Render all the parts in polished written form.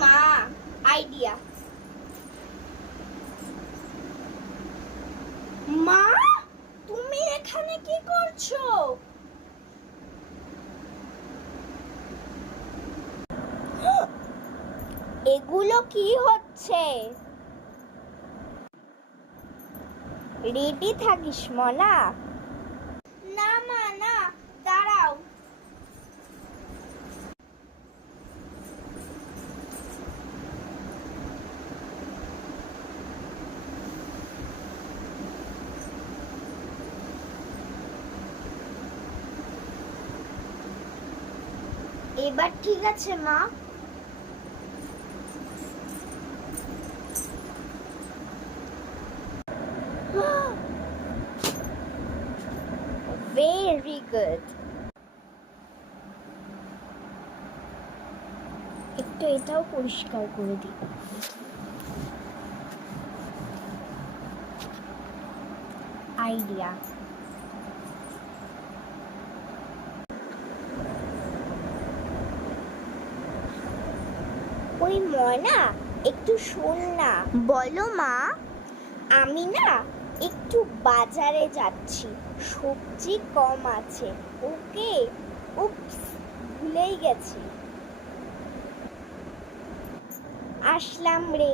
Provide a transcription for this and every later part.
মা, আইডিয়া। মা, তুমি এখানে কি করছো? এগুলো কি হচ্ছে? রেডি থাকিস মনা। না মা, না, দাঁড়াও। এবার ঠিক আছে মা। Very good. একটু এটাও পরিষ্কার করে দিই। আইডিয়া। ওই ময়না, একটু শোন না। বলো মা। আমি না একটু বাজারে যাচ্ছি, সবজি কম আছে। ওকে। উপস, ভুলেই গেছি। আসলাম রে,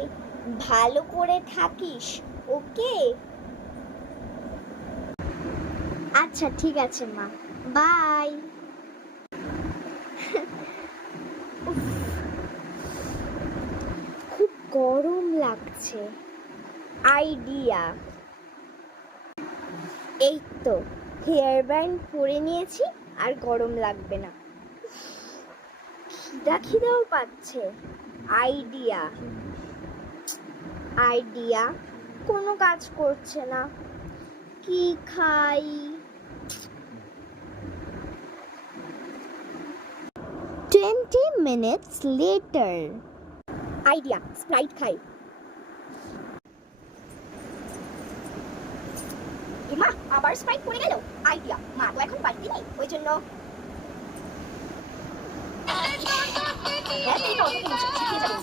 ভালো করে থাকিস। ওকে। আচ্ছা ঠিক আছে মা, বাই। খুব গরম লাগছে। আইডিয়া। এই তো, হেয়ার ব্যান্ড পরে নিয়েছি, আর গরম লাগবে না। খিদাও পাচ্ছে। আইডিয়া। আইডিয়া কোনো কাজ করছে না। কি খাই? 20 minutes later. আইডিয়া, স্প্রাইট খাই। মা, আবার স্প্রাইট পড়ে গেল। আইডিয়া, মা তো এখন বাড়িতে নেই, ওই জন্য। হ্যাঁ, তুই তো অতটা শিখিয়ে যাবে।